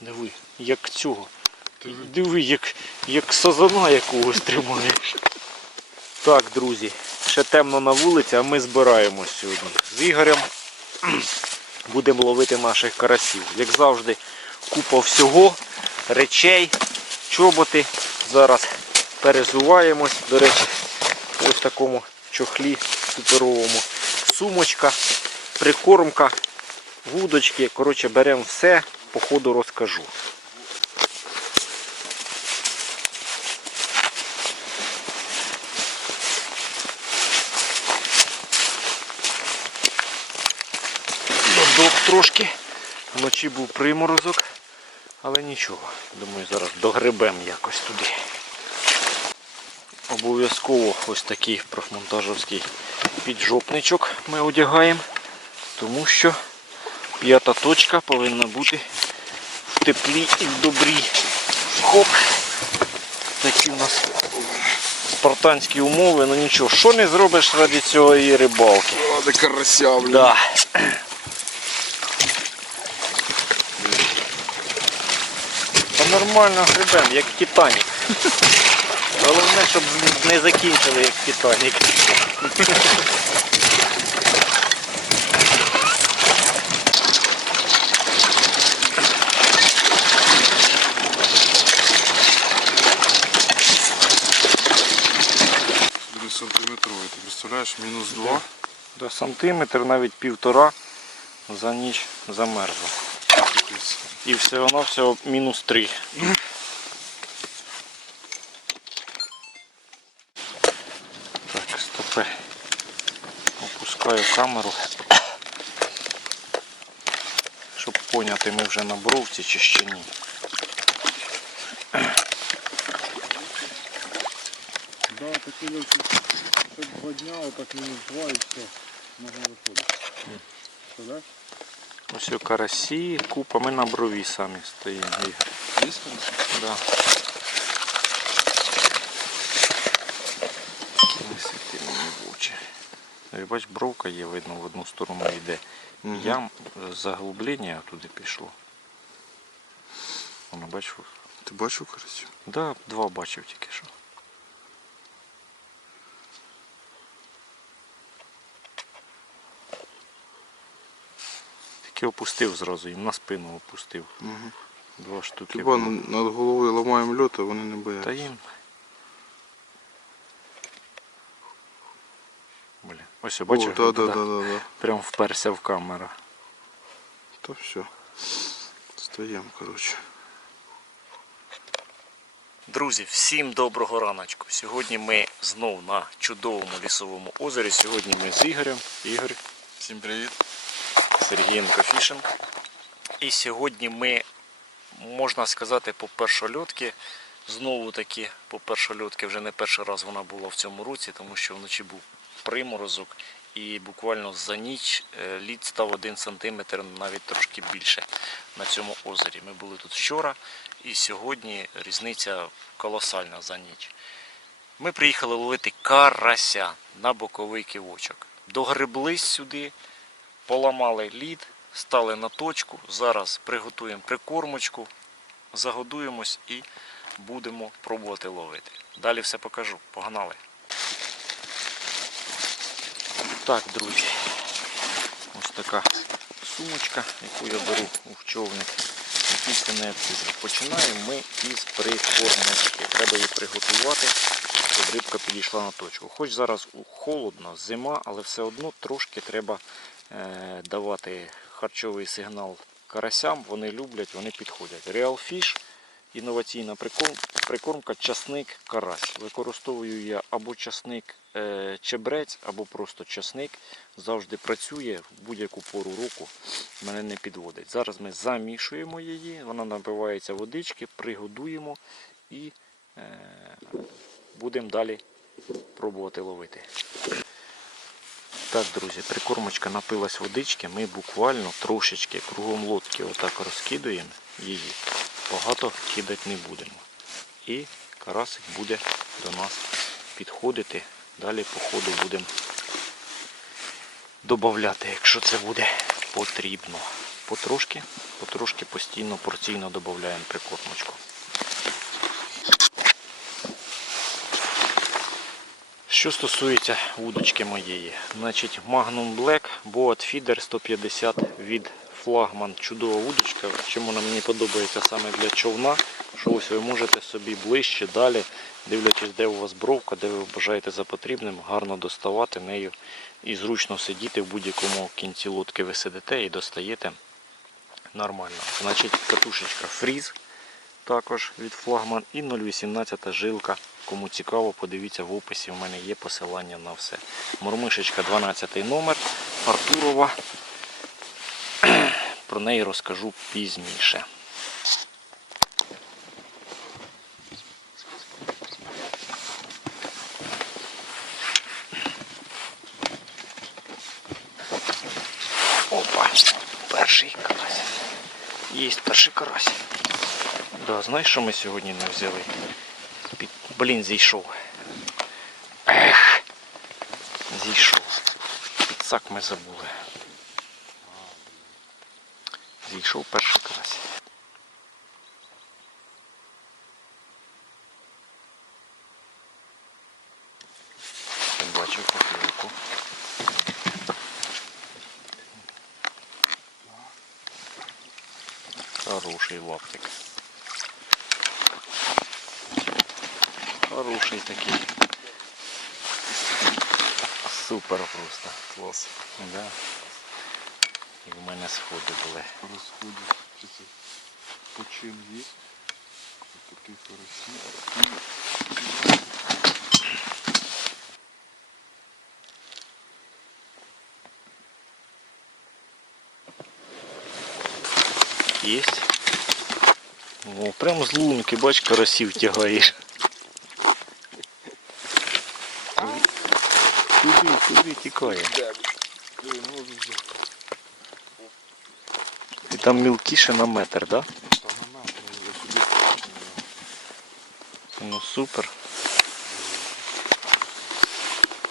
Диви, як цього. Диви, як, як сазана якогось тримаєш. Так, друзі, ще темно на вулиці, а ми збираємось сьогодні. З Ігорем будемо ловити наших карасів. Як завжди, купа всього, речей, чоботи. Зараз перезуваємось. До речі, ось в такому чохлі суперовому. Сумочка, прикормка, вудочки. Коротше, беремо все, по ходу розкажу. Додок трошки. Вночі був приморозок, але нічого. Думаю, зараз догребем якось туди. Обов'язково ось такий профмонтажовський піджопничок ми одягаємо, тому що п'ята точка повинна бути теплі і добрі. Хоп! Такі у нас спартанські умови, ну нічого, що не зробиш ради цієї рибалки. Де карася, блін. Да. Та нормально грибем, як Титанік. Головне, щоб не закінчили як Титанік. Блін, сантиметровий, ти представляєш, мінус 2. До сантиметр, навіть півтора за ніч замерзло. І все одно всього мінус 3. Так, стопе. Опускаю камеру. Щоб поняти, ми вже на бровці чи ще ні. Да, такі ще два дня, отак мінус два і все, можна виходити. Представляєш? Ось о карасі, купа, ми на брові самі стоїмо. Да. Не світи мені в очі. Ой, Бач, бровка є, видно, в одну сторону йде. Ям заглублення туди пішло. Воно бачу. Ти бачив карасю? Да, два бачив тільки що. Тільки опустив зразу, їм на спину опустив. Угу. Два штуки. Хіба над головою ламаємо льот, а вони не Та бояться. їм. Бля. Ось я О, бачив, да, да, да, да, да. прям вперся в камеру. Та все. Стоїмо, коротше. Друзі, всім доброго раночку. Сьогодні ми знов на чудовому лісовому озері. Сьогодні ми з Ігорем. Ігор Всім привіт. Сергієнко Фішинг. І сьогодні ми, можна сказати, по першольотки. Знову таки по першольотки вже не перший раз вона була в цьому році, тому що вночі був приморозок і буквально за ніч е, лід став 1 см, навіть трошки більше на цьому озері. Ми були тут вчора і сьогодні різниця колосальна за ніч. Ми приїхали ловити карася на боковий кивочок. Догреблись сюди, поламали лід, стали на точку. Зараз приготуємо прикормочку, загодуємось і будемо пробувати ловити. Далі все покажу. Погнали. Так, друзі. Ось така сумочка, яку я беру в човник. Після необхідно. Починаємо ми із прикормочки. Треба її приготувати, щоб рибка підійшла на точку. Хоч зараз холодно, зима, але все одно трошки треба давати харчовий сигнал карасям. Вони люблять, вони підходять. Real Fish інноваційна прикормка часник карась. Використовую я або часник е, чебрець, або просто часник. Завжди працює в будь-яку пору року. Мене не підводить. Зараз ми замішуємо її, вона набивається водички, пригодуємо і е, будемо далі пробувати ловити. Так, друзі, прикормочка напилась водички, ми буквально трошечки кругом лодки отак розкидуємо її. Багато кидати не будемо. І карасик буде до нас підходити. Далі по ходу будемо додати, якщо це буде потрібно. потрошки, потрошки постійно порційно додаємо прикормочку. Що стосується вудочки моєї, значить Magnum Black Boat Feeder 150 від флагман. Чудова вудочка. Чим вона мені подобається саме для човна, що ось ви можете собі ближче, далі, дивлячись, де у вас бровка, де ви бажаєте за потрібним, гарно доставати нею і зручно сидіти в будь-якому кінці лодки ви сидите і достаєте нормально. Значить, катушечка фріз також від флагман і 0,18 жилка. Кому цікаво, подивіться в описі, в мене є посилання на все. Мормишечка 12 номер, Артурова. Про неї розкажу пізніше. Опа, перший карась. Є перший карась. Да, знаєш, що ми сьогодні не взяли? Блін, зійшов. Ех! Зійшов. Підсак ми забули. Зійшов перший карась. Бачу поклювку. Хороший лаптик. Хороший такий. Супер просто. Клас. Да. І в мене сходи були. Це почин є? Такий карасі. Єсть. О, прям з лунки, бач, карасів тягаєш. Куди. І там мілкіше на метр, да? Ну, супер.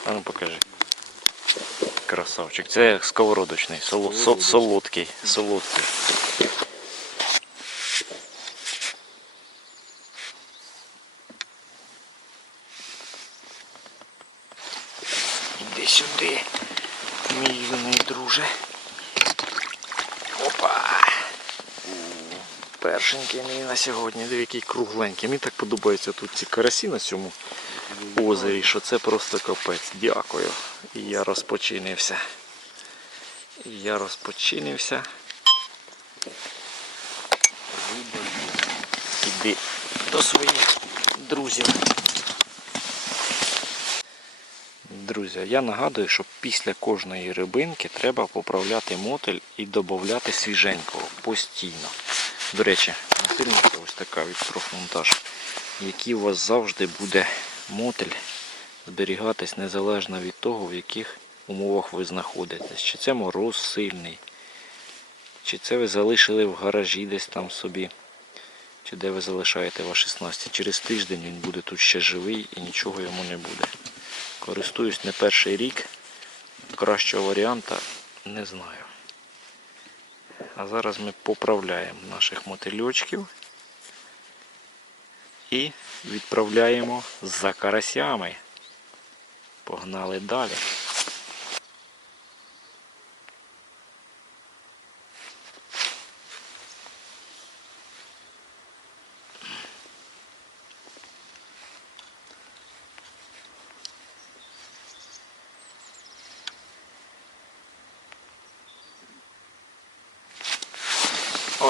А ну покажи. Красавчик. Це соло, Сковородочний. солодкий, солодкий. Іди сюди, мій юний друже. Опа! Першенький мій на сьогодні, диви, який кругленький. Мені так подобаються тут ці карасі на цьому озері, що це просто капець. Дякую. І я розпочинився. І я розпочинився. Іди до своїх друзів. Друзі, я нагадую, що після кожної рибинки треба поправляти мотель і додати свіженького постійно. До речі, насильниця ось така від профмонтаж, який у вас завжди буде мотель зберігатись незалежно від того, в яких умовах ви знаходитесь. Чи це мороз сильний, чи це ви залишили в гаражі десь там собі, чи де ви залишаєте ваші снасті. Через тиждень він буде тут ще живий і нічого йому не буде. Користуюсь не перший рік. Кращого варіанта не знаю. А зараз ми поправляємо наших мотильочків і відправляємо за карасями. Погнали далі.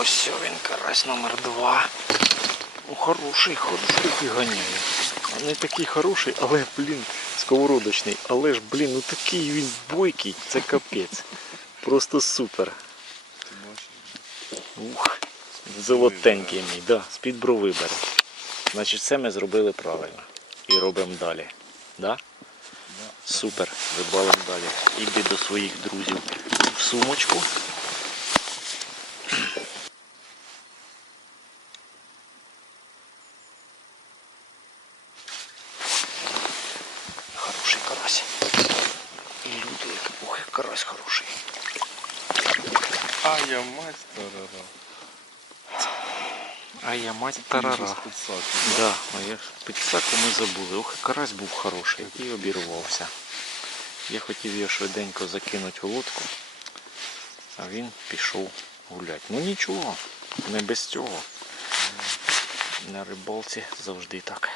Ось він карась номер два. Ну, хороший, хороший ганяє. Не такий хороший, але, блін, сковородочний. Але ж, блін, ну такий він бойкий, це капець. Просто супер. Ух, золотенький мій, да, з-під брови бере. Значить, все ми зробили правильно. І робимо далі. Да? Супер, вибалимо далі. Іди до своїх друзів в сумочку. Хороший карась. І люди, як- ох, як карась хороший. А, я мать тарара. А я мать тарара. Да, а я підсаку ми забули. Ох, карась був хороший і обірвався. Я хотів його швиденько закинути у лодку, а він пішов гуляти. Ну нічого, не без цього. На рибалці завжди так.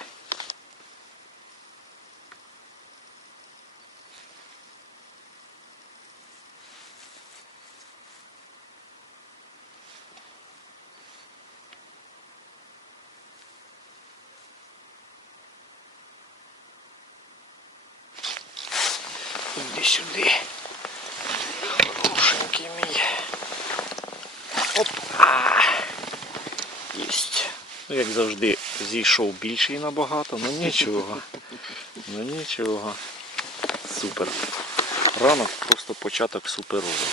Іди сюди. Хорошенький мій. Оп. А. Єсть. Ну, як завжди, зійшов більший набагато, ну нічого. Ну нічого. Супер. Ранок просто початок суперовий.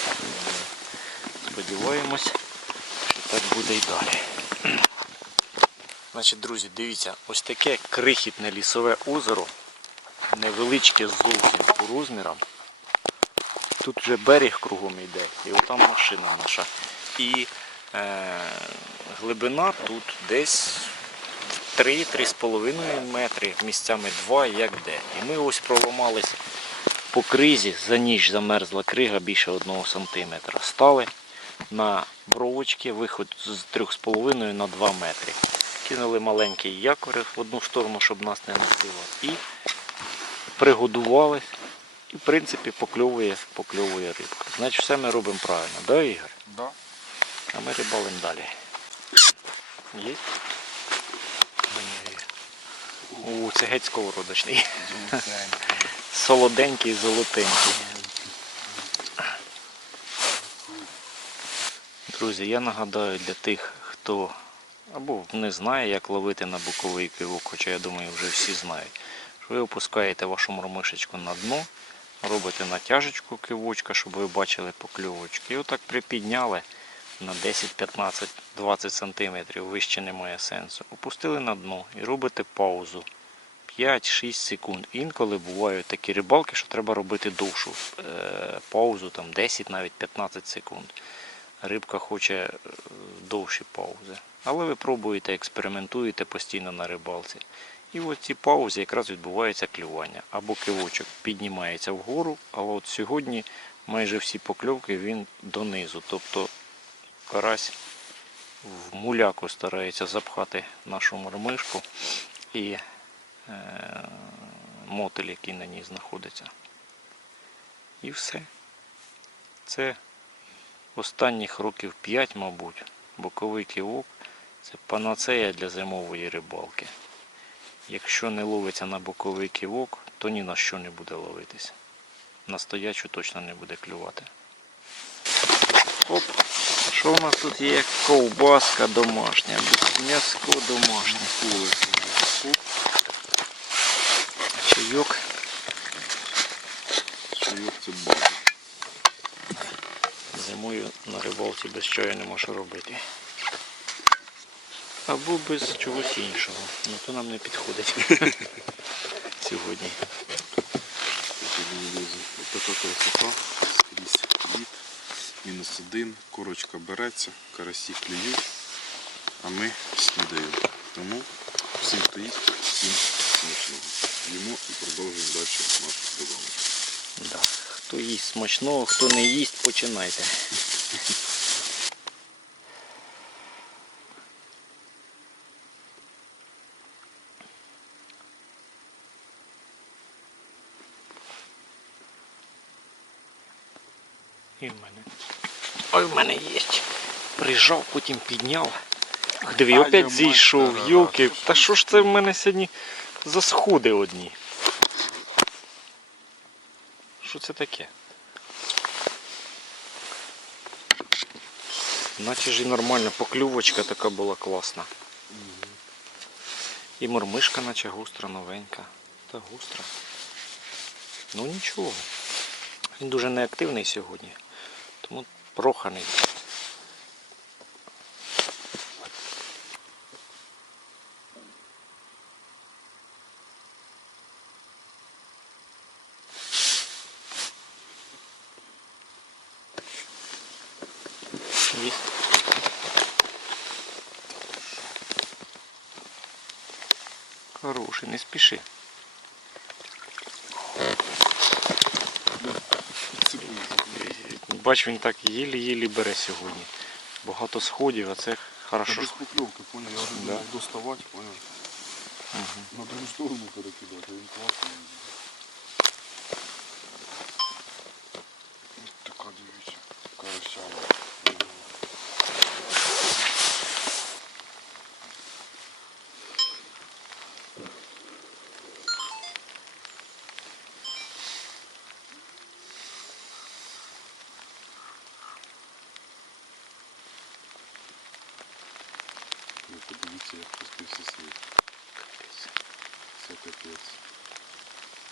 Сподіваємось, що так буде і далі. Значить, друзі, дивіться, ось таке крихітне лісове озеро невеличке зовсім по розмірам. Тут вже берег кругом йде, і отам машина наша. І е, глибина тут десь 3-3,5 метри, місцями 2, як де. І ми ось проламались по кризі, за ніч замерзла крига більше 1 см. Стали на бровочки, виход з 3,5 на 2 метри. Кинули маленький якорь в одну сторону, щоб нас не носило. І пригодувались і в принципі покльовує, покльовує рибка. Значить все ми робимо правильно, да, Ігор? Да. А ми рибалимо далі. Є? О, це геть сковородочний. Солоденький, золотенький. Друзі, я нагадаю для тих, хто або не знає, як ловити на боковий кивок, хоча я думаю, вже всі знають. що Ви опускаєте вашу мормишечку на дно, робите натяжечку кивочка, щоб ви бачили покльовочки. І отак припідняли на 10, 15, 20 см, вище немає сенсу. Опустили на дно і робите паузу. 5-6 секунд. Інколи бувають такі рибалки, що треба робити довшу е, паузу, там 10 навіть 15 секунд. Рибка хоче е, довші паузи. Але ви пробуєте, експериментуєте постійно на рибалці. І в цій паузі якраз відбувається клювання. Або кивочок піднімається вгору, але от сьогодні майже всі покльовки він донизу. Тобто карась в муляку старається запхати нашу мормишку і е, мотиль, який на ній знаходиться. І все. Це останніх років 5, мабуть, боковий кивок це панацея для зимової рибалки. Якщо не ловиться на боковий кивок, то ні на що не буде ловитися. На стоячу точно не буде клювати. Оп! Що у нас тут є? Ковбаска домашня, м'яско домашнє. Чайок. Чайок це база. Зимою на рибалці без чаю не можу робити. Або без чогось іншого. Ну то нам не підходить сьогодні. Така красота, скрізь лід, мінус один, корочка береться, карасі клюють, а ми снідаємо. Тому всім хто їсть, всім смачного. Їмо і продовжуємо далі нашу додому. Да. Хто їсть смачного, хто не їсть, починайте. І в мене. Ой, в мене є. Прижав, потім підняв. Диви, опять зійшов, йолки. Та що ж це в мене сьогодні за сходи одні? Що це таке? Наче ж і нормально, поклювочка така була класна. І мормишка наче густра, новенька. Та густра. Ну нічого. Він дуже неактивний сьогодні. Тому проханий. Хороший, не спіши. Бач, він так єлі-єлі бере сьогодні. Багато сходів, а це хорошо. без покльовки, понял, я вже Да. доставати, понял. Угу. На другу сторону перекидати, він класний. Ось така, дивіться, карасяна. Ви подивіться, як пустився світ. Це капець.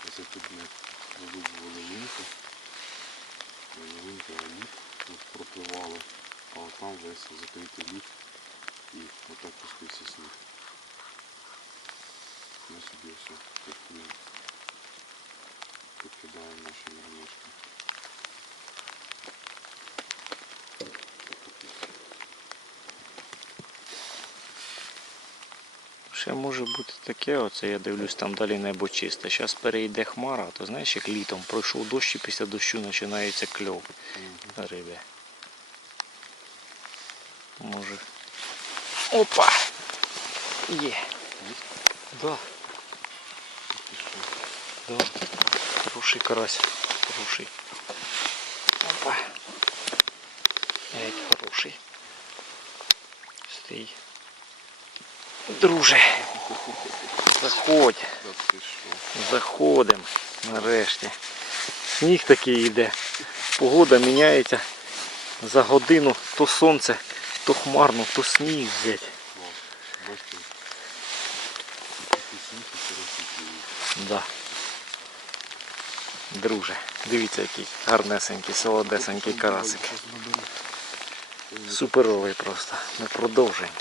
Ось тут ми зробив воловинку. Воловинка, лід тут пропливали, а от там весь закритий лід і отак пустився сніг. Ми собі все підкидаємо. Підкидаємо наші нормішки. Ще може бути таке, оце я дивлюсь, там далі небо чисте. Зараз перейде хмара, то знаєш, як літом пройшов дощ і після дощу починається кльов риби. Може. Опа! Є. Да. Да. Хороший карась. Хороший. Опа. Геть хороший. Стій. Друже. Заходь. Заходимо нарешті. Сніг такий йде. Погода міняється за годину. То сонце, то хмарно, то сніг пересікли. Да. Друже, дивіться який гарнесенький, солодесенький карасик. Суперовий просто. Ми продовжуємо.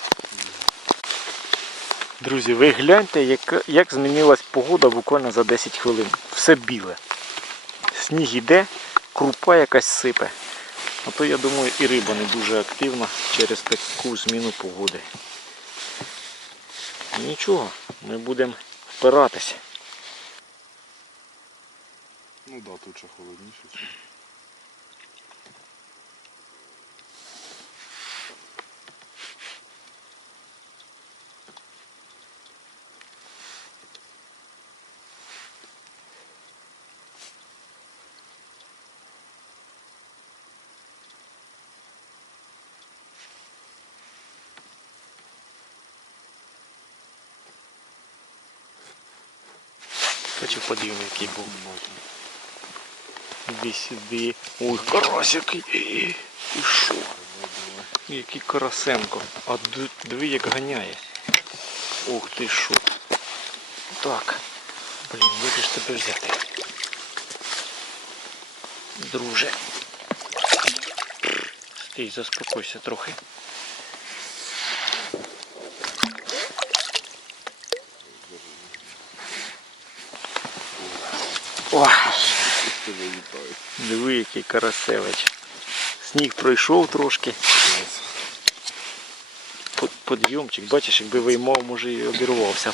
Друзі, ви гляньте, як, як змінилась погода буквально за 10 хвилин. Все біле. Сніг іде, крупа якась сипе. А то я думаю і риба не дуже активна через таку зміну погоди. Нічого, ми будемо впиратися. Ну да, тут ще холодніше. Подивимо, який був. Іди сюди. Ой, карасик. І що? Який карасенко. А диви як ганяє. Ух ти що. Так. Блін, будеш тебе взяти. Друже. Стій, заспокойся трохи. О, Тебе вітаю. диви, який карасевич. Сніг пройшов трошки. Под- Подйомчик, бачиш, якби виймав, може і обірвався.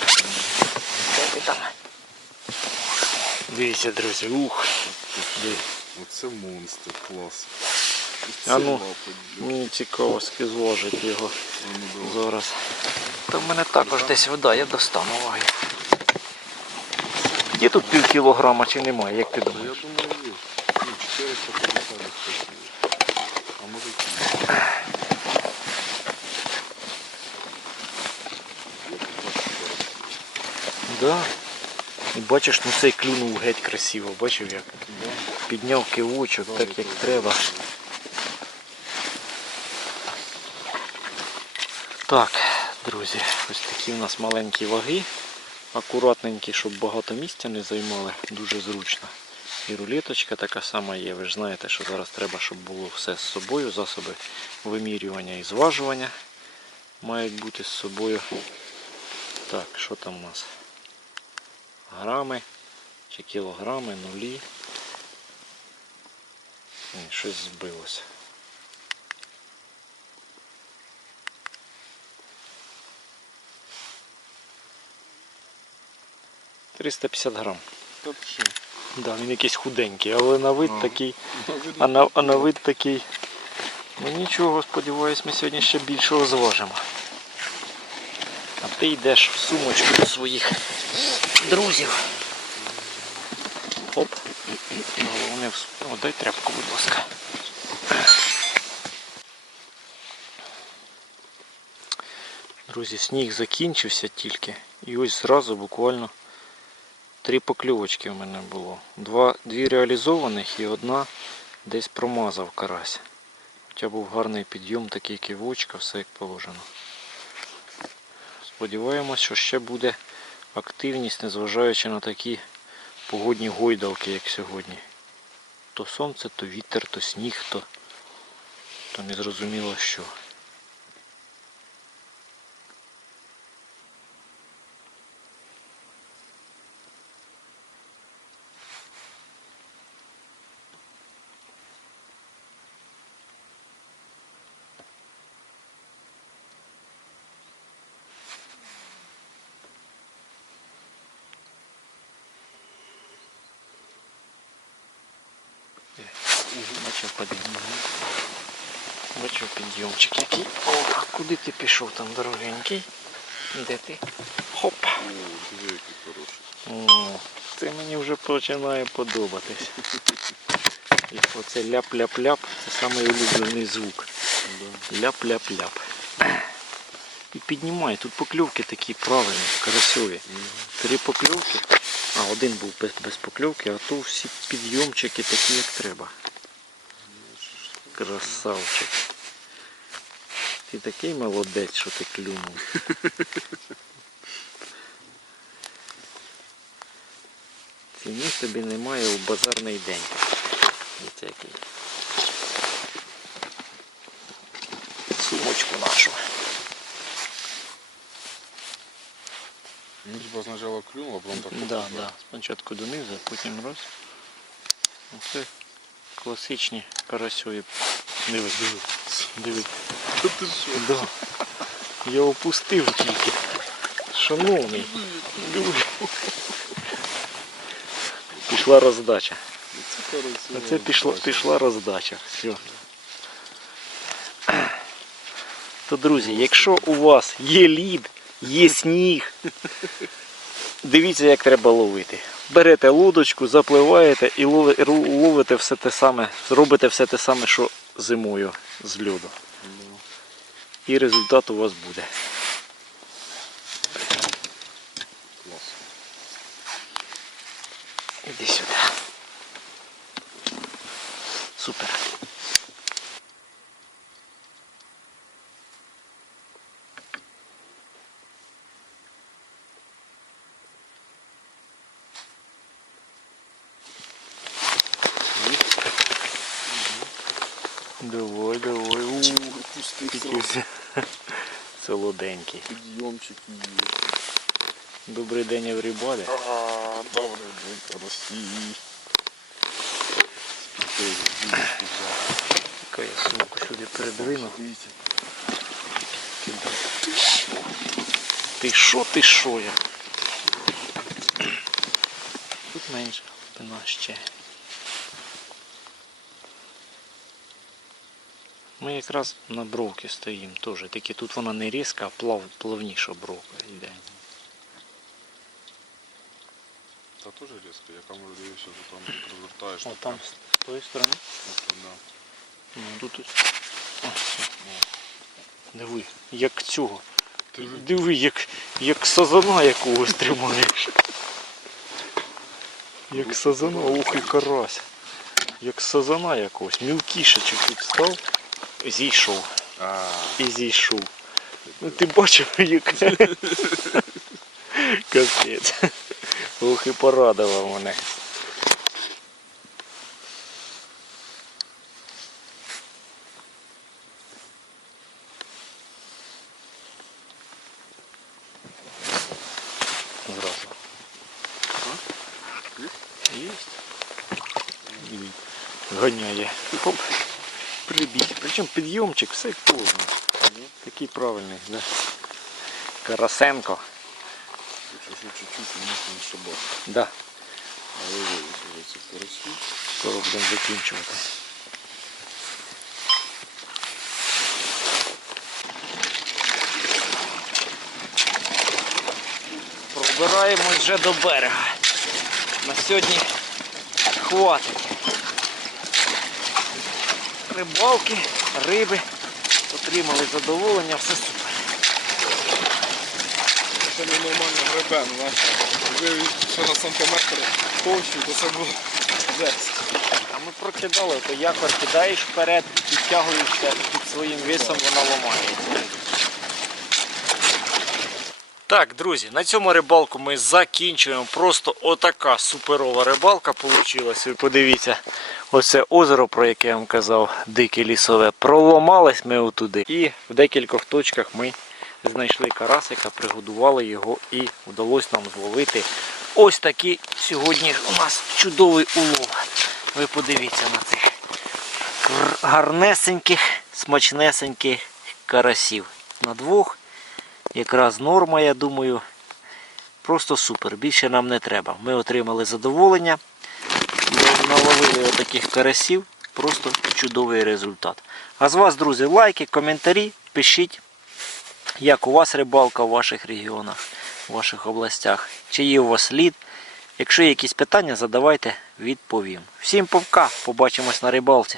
Дивіться, друзі, ух. Оце монстр, клас. А ну. Мені цікаво зважити його ну, зараз. Та в мене також десь вода, я достану ваги. Є тут пів кілограма чи немає, як ти думаєш? Я думаю, є. Ну, 450 точно. А може й Да. І бачиш, ну цей клюнув геть красиво, бачив як? Підняв кивочок, так як треба. Так, друзі, ось такі у нас маленькі ваги. Акуратненькі, щоб багато місця не займали, дуже зручно. І рулеточка така сама є. Ви ж знаєте, що зараз треба, щоб було все з собою, засоби вимірювання і зважування мають бути з собою. Так, що там у нас? Грами чи кілограми, нулі. Ні, щось збилося. 350 грам. Та що? Да, він якийсь худенький, але на вид Ага. такий, а на, а на вид такий. Ну нічого, сподіваюсь, ми сьогодні ще більшого зважимо. А ти йдеш в сумочку до своїх друзів. Оп. Головне в О, дай тряпку, будь ласка. Друзі, сніг закінчився тільки. І ось зразу буквально три покльовочки в мене було. Два, дві реалізованих і одна десь промазав карась. Хоча був гарний підйом, такий кивочка, все як положено. Сподіваємось, що ще буде активність, незважаючи на такі погодні гойдалки, як сьогодні. То сонце, то вітер, то сніг, то, то не зрозуміло що. Бачив підйом. Бачив підйомчик який. О, куди ти пішов там, дорогенький? Де ти? Хоп! О, диви, який хороший. О, це мені вже починає подобатись. Оце ляп-ляп-ляп, це самий улюблений звук. Ляп-ляп-ляп. І піднімає, тут покльовки такі правильні, красиві. Три покльовки, а один був без, без покльовки, а то всі підйомчики такі, як треба. Красавчик. Ти такий молодець, що ти клюнув. Ціни тобі немає у базарний день. Ось який. Сумочку нашу. Ну, типа спочатку клюнув, а потім так. Да, да. Спочатку донизу, а потім раз. Оце класичні карасьові. Диви, диви. Диви. Та ти що? Да. Я опустив тільки. Шановний. Диви. Пішла роздача. Це пішла, пішла роздача. Все. То, друзі, якщо у вас є лід, є сніг, дивіться, як треба ловити. Берете лодочку, запливаєте і лови- ловите все те саме, робите все те саме, що зимою з льоду. І результат у вас буде. Клас. Іди сюди. Супер. Давай, давай. У, Пустий який Солоденький. Підйомчик є. Добрий день, everybody. А, добре, день, Росії. Яка я сумку сюди передвину. Ти що, ти що я? Тут менше глибина ще. Ми якраз на бровці стоїмо теж, тільки тут вона не різка, а плав, плавніша бровка йде. Та теж різко, я камеру дивився, що там привертаєш. О, там з тої сторони. Ото, да. Ну, тут ось. О, все. Диви, як цього. Диви. Диви, як, як сазана якогось тримаєш. Як сазана, ух і карась. Як сазана якогось. Мілкішечок тут став. Зійшов. А, І зійшов. Ну ти бачив, як капець. Ох і порадував мене. Зразу. Есть. Диві. Ганяє. Хоп. Прибіть. Причому підйомчик, все положено. Такий правильний, да. Карасенко. Чуть-чуть, можна шабати. Да. Але ці карасі. Скоро будемо закінчувати. Пробираємось вже до берега. На сьогодні хватить. Рибалки, риби. Отримали задоволення, все супер. Це не нормальний гребен, знаєш. Якби ще на сантиметр товщу, то це було жесть. А ми прокидали, то якор кидаєш вперед, підтягуєшся під своїм весом, вона ламається. Так, друзі, на цьому рибалку ми закінчуємо. Просто отака суперова рибалка вийшла. Ви подивіться, оце озеро, про яке я вам казав, дике лісове, проломались ми отуди. І в декількох точках ми знайшли карасика, пригодували його і вдалося нам зловити. Ось такий сьогодні у нас чудовий улов. Ви подивіться на цих гарнесеньких, смачнесеньких карасів. На двох якраз норма, я думаю. Просто супер. Більше нам не треба. Ми отримали задоволення. Наловили отаких карасів. Просто чудовий результат. А з вас, друзі, лайки, коментарі, пишіть, як у вас рибалка в ваших регіонах, в ваших областях. Чи є у вас лід. Якщо є якісь питання, задавайте, відповім. Всім повка, побачимось на рибалці.